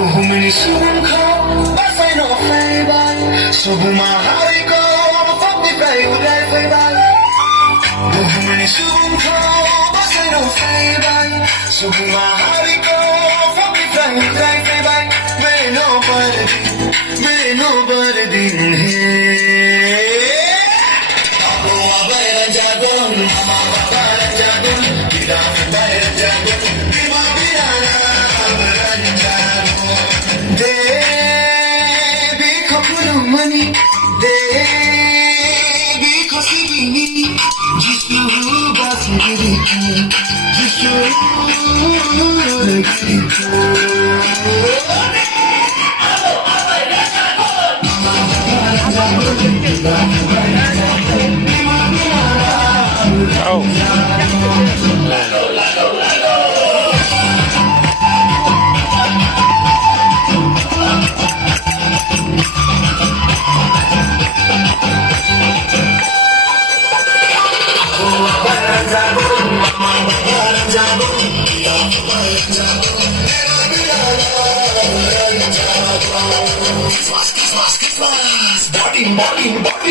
Buhumini sumko, basay no fable. Subumahari ko, mapagdipay ulay fable. Buhumini sumko, basay no fable. Subumahari ko, mapagdipay ulay fable. Meno bardin hai. Apo abayan jagon, mama babayan jagon, tidak bayan jagon, lima binana abayan jagon. Devi ko pulumani, devi ko sigini, jisu basiri ki, jisu ki. Body.